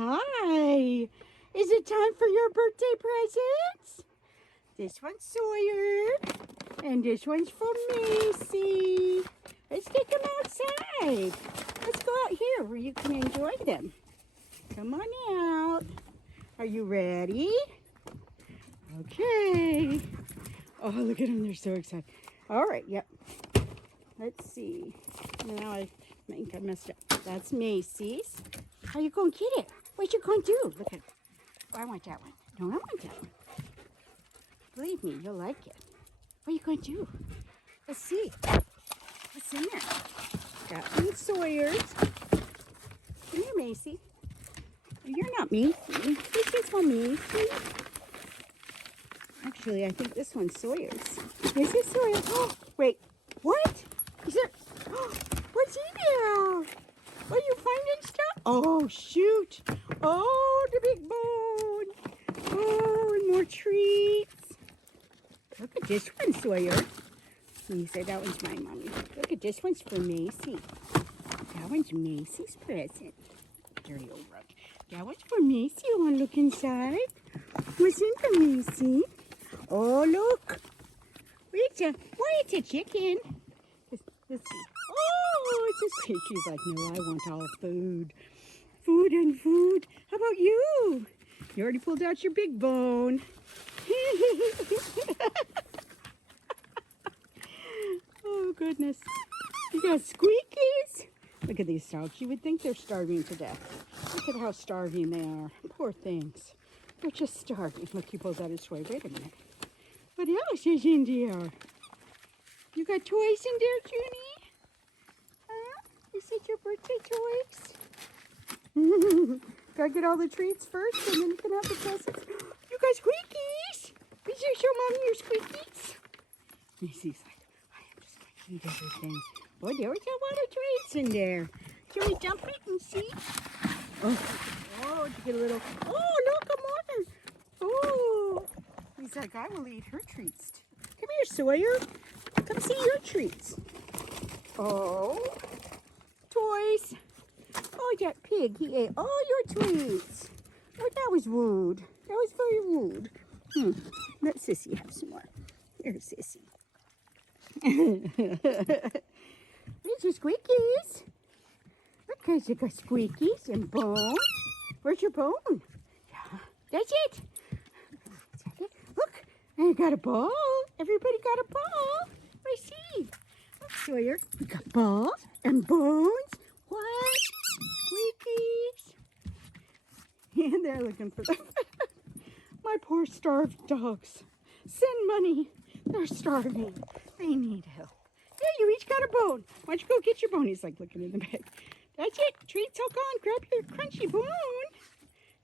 Hi. Is it time for your birthday presents? This one's Sawyer. And this one's for Macy. Let's take them outside. Let's go out here where you can enjoy them. Come on out. Are you ready? Okay. Oh, look at them. They're so excited. All right. Yep. Let's see. Now I think I messed up. That's Macy's. How you going to get it? What you going to do? Look at it. Oh, I want that one. No, I want that one. Believe me, you'll like it. What are you going to do? Let's see. What's in there? That one's Sawyer's. Come here, Macy. You're not Macy. This is for Macy. Actually, I think this one's Sawyer's. This is Sawyer's. Oh, wait. What? Is there... Oh, what's in there? Are you finding stuff? Oh, shoot. Oh, the big bone. Oh, and more treats. Look at this one, Sawyer. You say that one's mine, Mommy. Look at this one's for Macy. That one's Macy's present. Dirty old rug. That one's for Macy. You want to look inside? What's in for Macy? Oh, look. It's a chicken. Let's see. Oh, it's a steak. He's like, no, I want all food. Food and food. How about you? You already pulled out your big bone. Oh, goodness. You got squeakies. Look at these dogs. You would think they're starving to death. Look at how starving they are. Poor things. They're just starving. Look, he pulls out his toy. Wait a minute. What else is in there? You got toys in there, Junie? Huh? Is it your birthday toys? Gotta get all the treats first, and then you can have the presents. You got squeakies! Did you show Mommy your squeakies? Macy's like, I am just going to eat everything. Oh, there was a lot of treats in there. Can we dump it and see? Oh, did you get a little... Oh, look, a mother. Oh. He's like, I will eat her treats. Come here, Sawyer. Come see your treats. Oh, toys. Oh, that pig, he ate all your treats. Oh, that was rude. That was very rude. Let Sissy have some more. Here's Sissy. These are squeakies. Look, you got squeakies and bones. Where's your bone? Yeah, that's it. Look, I got a ball. Everybody got a ball. I see. Look, Sawyer, we got balls and bones. What? Squeakies. And they're looking for them. My poor starved dogs. Send money. They're starving. They need help. Yeah, you each got a bone. Why don't you go get your bone? He's like looking in the bag. That's it. Treats all gone. Grab your crunchy bone.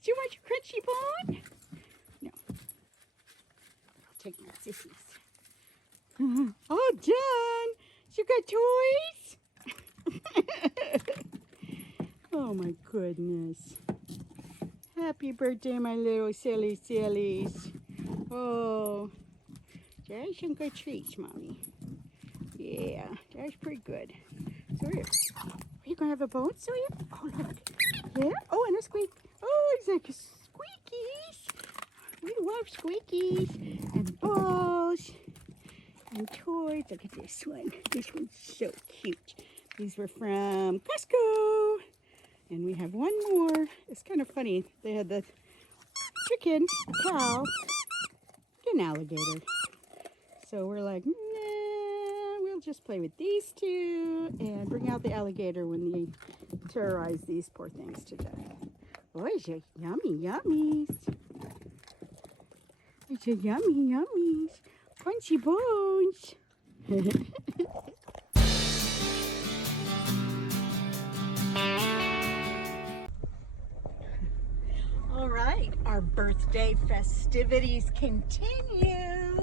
Do you want your crunchy bone? No. I'll take my sissies. All done. You got toys? Oh my goodness. Happy birthday, my little sillies. Oh, there's some good treats, Mommy. Yeah, that's pretty good. Sawyer, are you going to have a bone, Sawyer? Oh, look. Yeah? Oh, and a squeak. Oh, it's like squeakies. We love squeakies and balls and toys. Look at this one. This one's so cute. These were from Costco. And we have one more. It's kind of funny. They had the chicken, a cow, and an alligator. So we're like, nah, we'll just play with these two and bring out the alligator when they terrorize these poor things to death. Oh, it's a yummy yummies. It's a yummy yummies. Crunchy bones. All right, our birthday festivities continue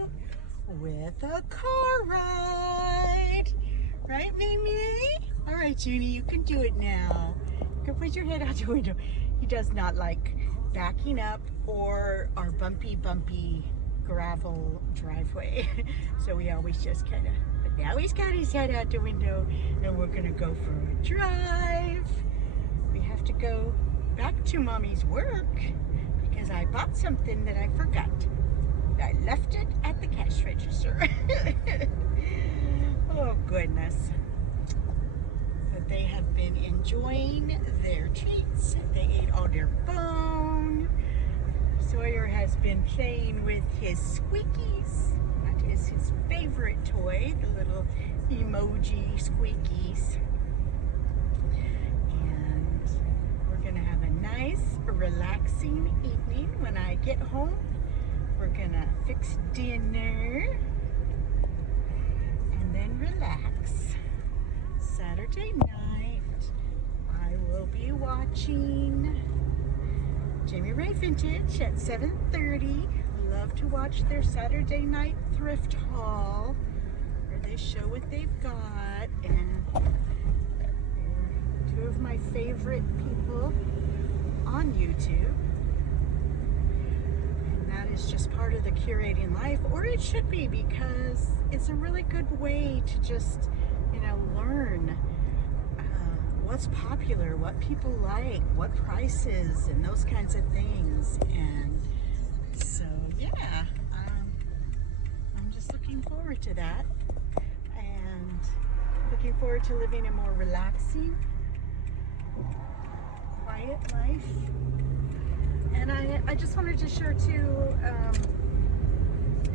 with a car ride. Right, Mimi? All right, Junie, you can do it now. You can put your head out the window. He does not like backing up or our bumpy gravel driveway. So we always just kind of, but now he's got his head out the window and we're going to go for a drive. We have to go back to Mommy's work because I bought something that I forgot. I left it at the cash register. Oh goodness. But they have been enjoying their treats. They ate all their bone. Sawyer has been playing with his squeakies. That is his favorite toy, the little emoji squeakies. And we're gonna have a nice, relaxing evening when I get home. We're gonna fix dinner and then relax. Saturday night, I will be watching Jamie Ray Vintage at 7:30. I love to watch their Saturday night thrift haul where they show what they've got, and they're two of my favorite people on YouTube. And that is just part of the curating life, or it should be, because it's a really good way to just, learn what's popular, what people like, what prices, and those kinds of things. And so, yeah, I'm just looking forward to that, and looking forward to living a more relaxing, quiet life. And I just wanted to share too,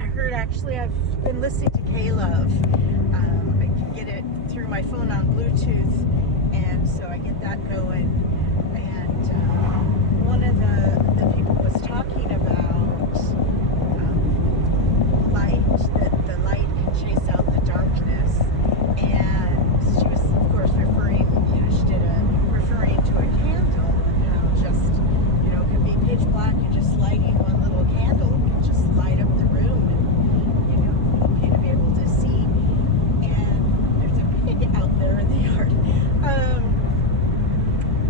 I heard, actually, I've been listening to K-Love. I can get it through my phone on Bluetooth, and so I get that going. And one of the people was talking about light, that the light can chase out the darkness. And she was, of course, referring to a candle, and how just, it could be pitch black, and just lighting one little candle can just light up the room and, help you to be able to see. And there's a pig out there in the yard.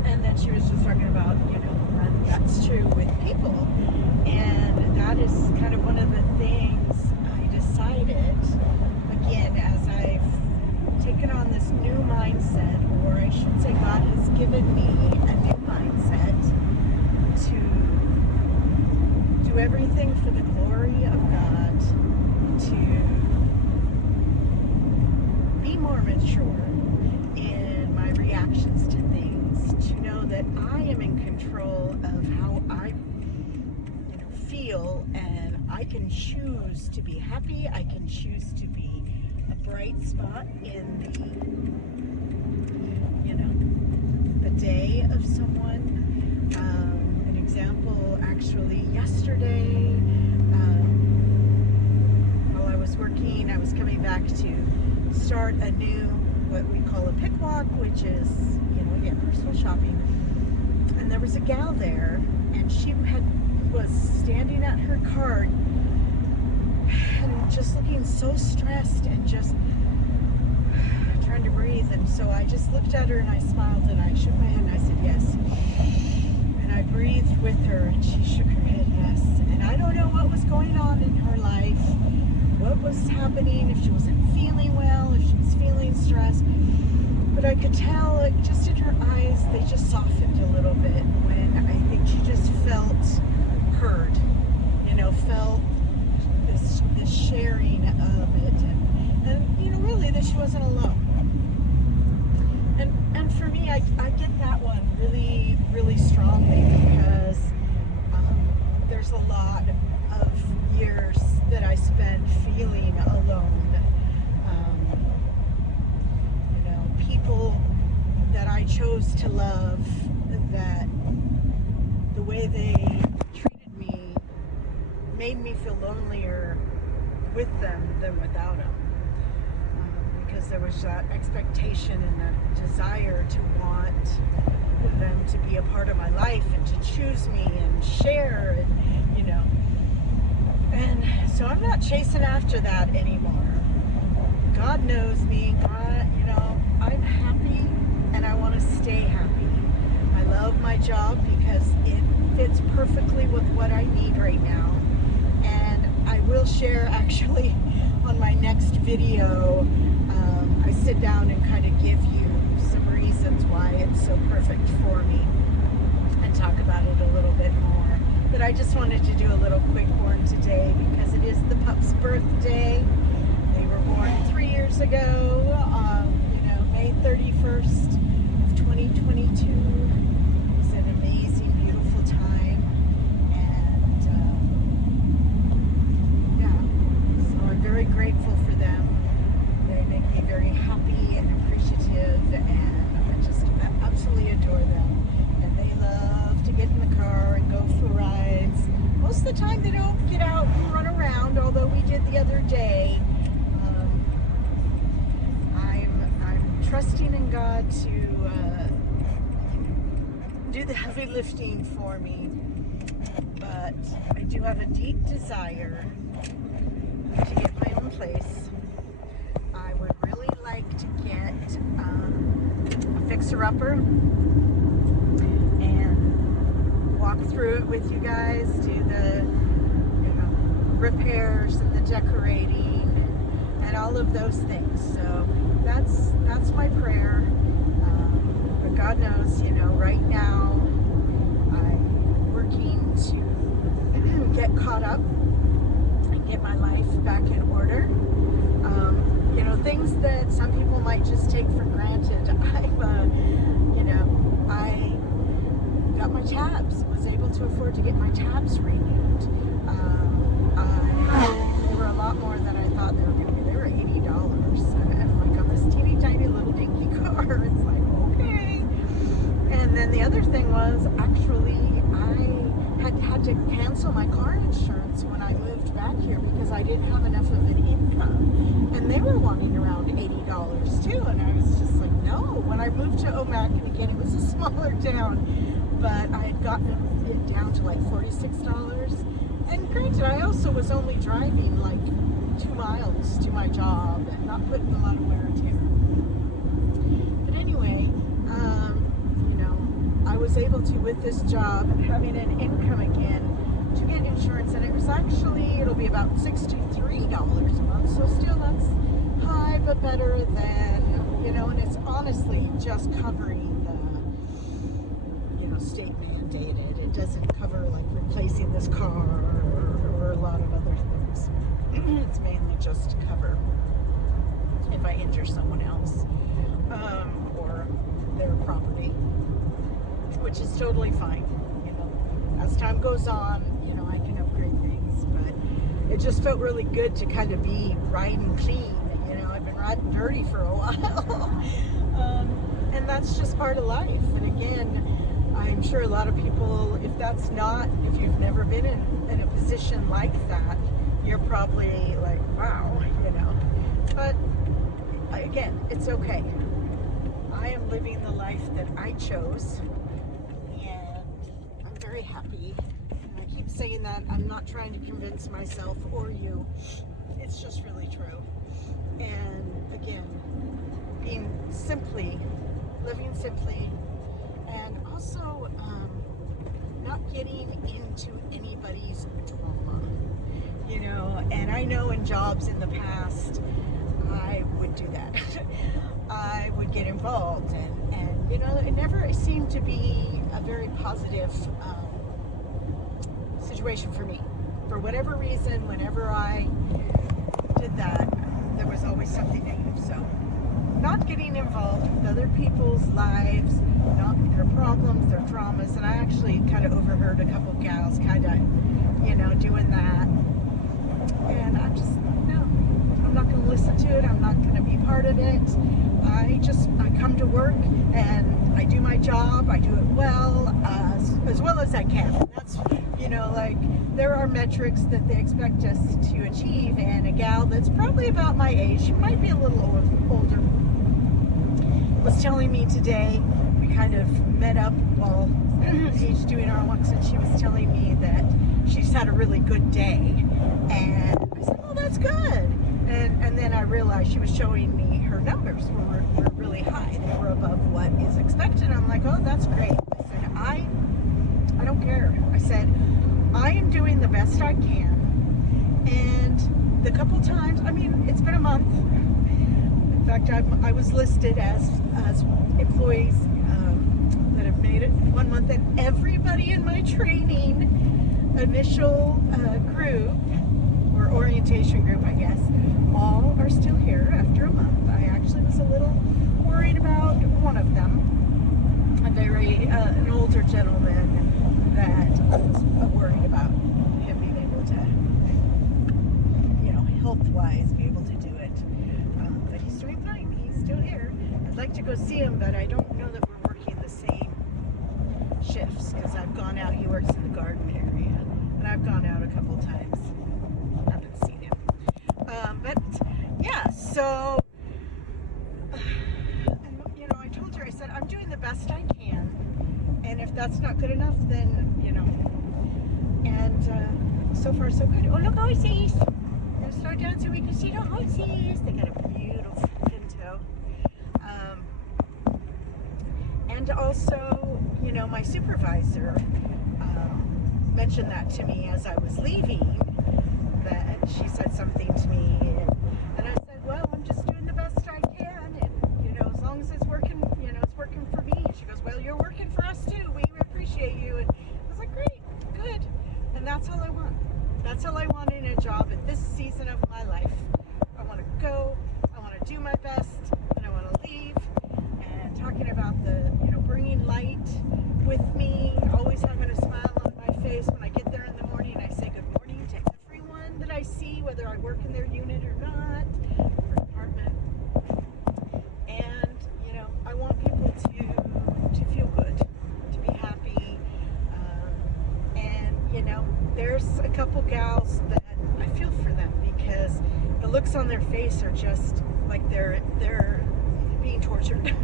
And then she was just talking about, that's true with people. And that is kind of one of the things I decided, again, as I've taken on this new mindset, or I should say God has given me a new mindset to do everything for the glory of God, to be more mature in my reactions to things, to know that I am in control of how I feel, and I can choose to be happy. I can choose to be a bright spot in the day of someone. An example, actually, yesterday, while I was working, I was coming back to start a new, what we call a pick walk, which is, personal shopping. And there was a gal there, and she was standing at her cart and just looking so stressed and just trying to breathe. And so I just looked at her and I smiled and I shook my head and I said yes. And I breathed with her and she shook her head yes. And I don't know what was going on in her life, what was happening, if she wasn't feeling well, if she was feeling stressed. But I could tell, just in her eyes, they just softened a little bit when I think she just felt heard, felt this sharing of it, and really that she wasn't alone. And for me, I get that one really, really strongly, because there's a lot of years that I spent feeling alone. People that I chose to love, that the way they treated me made me feel lonelier with them than without them, because there was that expectation and that desire to want them to be a part of my life and to choose me and share, and so I'm not chasing after that anymore. God knows me. I'm happy, and I want to stay happy. I love my job because it fits perfectly with what I need right now. And I will share, actually, on my next video, I sit down and kind of give you some reasons why it's so perfect for me. And talk about it a little bit more. But I just wanted to do a little quick one today because it is the Pups' birthday. They were born 3 years ago, May 31st of 2022. It was an amazing, beautiful time. And so I'm very grateful for them. They make me very happy and appreciative, and I just absolutely adore them. And they love to get in the car and go for rides. Most of the time they don't get out and run around, although we did the other day. I'm trusting in God to do the heavy lifting for me, but I do have a deep desire to get my own place. I would really like to get a fixer-upper and walk through it with you guys, do the repairs and the decorating and all of those things. So that's my prayer. But God knows, right now I'm working to get caught up and get my life back in order. Things that some people might just take for granted. I got my tabs, was able to afford to get my tabs renewed. They were a lot more than I thought they were going to be. They were $80. And like on this teeny tiny little dinky car, it's like, okay. And then the other thing was, actually, I had to cancel my car insurance when I moved back here because I didn't have enough of an income. And they were wanting around $80 too. And I was just like, no. When I moved to Omak, and again, it was a smaller town, but I had gotten it down to like $46. And granted, I also was only driving like 2 miles to my job and not putting a lot of wear and tear. But anyway, I was able to, with this job, having an income again, to get insurance, and it was actually, it'll be about $63 a month, so still that's high, but better than, and it's honestly just covering the, state mandated. It doesn't cover like replacing this car or a lot of other things. It's mainly just to cover if I injure someone else or their property, which is totally fine. As time goes on, I can upgrade things, but it just felt really good to kind of be riding clean. I've been riding dirty for a while, and that's just part of life. And again, I'm sure a lot of people, if you've never been in a position like that, you're probably like, wow, But again, it's okay. I am living the life that I chose, and I'm very happy. And I keep saying that. I'm not trying to convince myself or you. It's just really true. And again, living simply, and also not getting into anybody's drama, and I know in jobs in the past I would do that. I would get involved, and it never seemed to be a very positive situation for me. For whatever reason, whenever I did that, there was always something negative. So not getting involved with other people's lives, not their problems, their traumas. And I actually kind of overheard a couple gals kind of, doing that. And I'm just, no, I'm not going to listen to it. I'm not going to be part of it. I come to work and I do my job. I do it well as I can. That's, there are metrics that they expect us to achieve. And a gal that's probably about my age, she might be a little older, was telling me today, we kind of met up while each doing our walks, and she was telling me that she's had a really good day. And I said, oh, that's good. And then I realized she was showing me her numbers were really high. They were above what is expected. I'm like, oh, that's great. I said, I don't care. I said, I am doing the best I can. And the couple times, it's been a month. In fact, I was listed as employees that have I've made it 1 month, and everybody in my training initial group, or orientation group, I guess, all are still here after a month. I actually was a little worried about one of them, an older gentleman that I was worried about him being able to, health-wise, be able to do it. But he's doing fine. He's still here. I'd like to go see him, but I don't know that we're working the same shifts, because I've gone out. He works in the garden area, and I've gone out a couple times. Haven't seen him. But yeah, so I told her, I said, I'm doing the best I can, and if that's not good enough, then and so far so good. Oh, look, horses! I'm gonna slow down so we can see the horses. They got a beautiful pinto. And also, my supervisor mentioned that to me as I was leaving, that she said something to me, and I said, well, I'm just doing the best I can, and as long as it's working, it's working for me. She goes, well, you're working for us too. We appreciate you. And I was like, great, good. And that's all I want. That's all I want in a job at this season of my life. I want to go, I want to do my best, and I want to leave. And talking about the, bringing light with me, always having a smile on my face. When I get there in the morning, I say good morning to everyone that I see, whether I work in their unit or not, or department. And, I want people to feel good, to be happy. And, there's a couple gals that I feel for them, because the looks on their face are just like they're being tortured.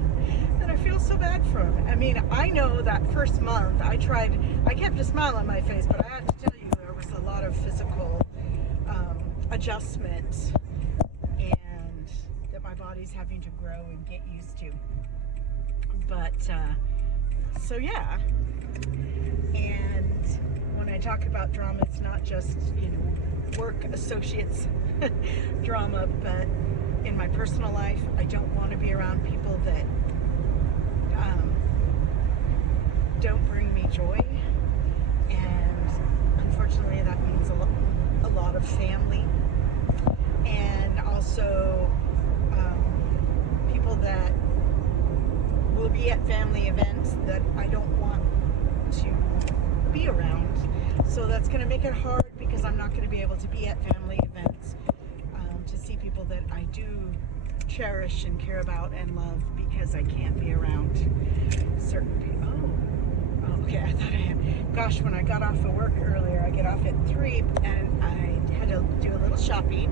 And I feel so bad for them. I mean, I know that first month I kept a smile on my face, but I have to tell you, there was a lot of physical adjustment, and that my body's having to grow and get used to. But, so yeah. And when I talk about drama, it's not just, work associates drama, but in my personal life, I don't want to be around people that don't bring me joy. And unfortunately, that means a lot of family, and also people that will be at family events that I don't want to be around. So that's going to make it hard, because I'm not going to be able to be at family events to see people that I do cherish and care about and love, because I can't be around certain people. Oh, okay, I thought I had. Gosh, when I got off of work earlier, I get off at 3, and I had to do a little shopping,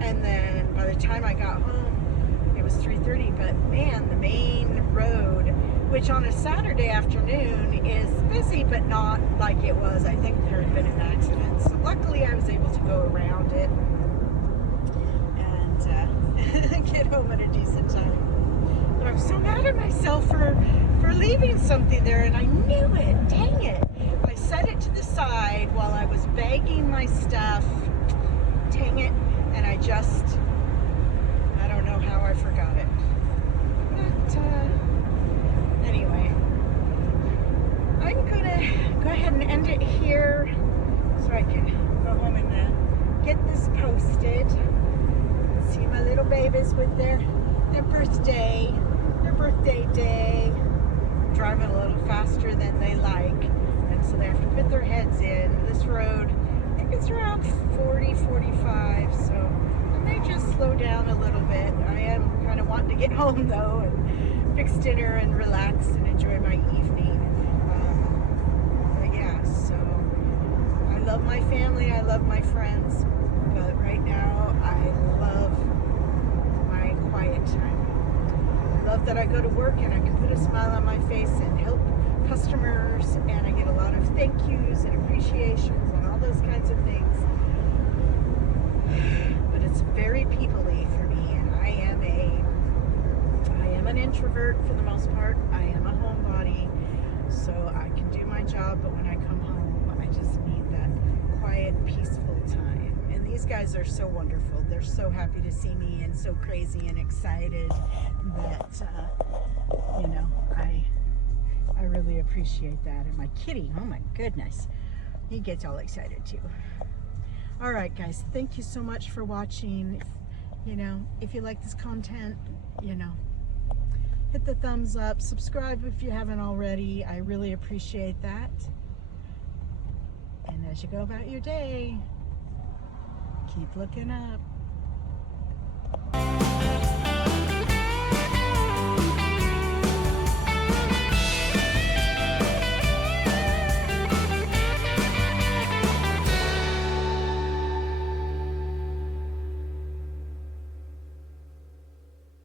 and then by the time I got home, it was 3:30. But man, the main road, which on a Saturday afternoon is busy, but not like it was. I think there had been an accident. So luckily I was able to go around it and get home at a decent time. But I'm so mad at myself for leaving something there, and I knew it. Dang it. I set it to the side while I was bagging my stuff. Dang it. And I don't know how I forgot it. But, anyway, I'm gonna go ahead and end it here so I can go home and get this posted. See my little babies with their birthday day, driving a little faster than they like, and so they have to put their heads in. This road, I think it's around 40, 45, so I may just slow down a little bit. I am kind of wanting to get home though, and fix dinner and relax and enjoy my evening. But yeah, so I love my family, I love my friends, but right now I love my quiet time. I love that I go to work and I can put a smile on my face and help customers, and I get a lot of thank yous and appreciations and all those kinds of things. But it's very people-y for me, and I am an introvert for the most part. I am a homebody, so I can do my job, but when I come home, I just need that quiet, peaceful time. And these guys are so wonderful. They're so happy to see me and so crazy and excited that, I really appreciate that. And my kitty, oh my goodness, he gets all excited too. All right, guys, thank you so much for watching. You know, if you like this content, you know, hit the thumbs up, subscribe if you haven't already. I really appreciate that. And as you go about your day, keep looking up.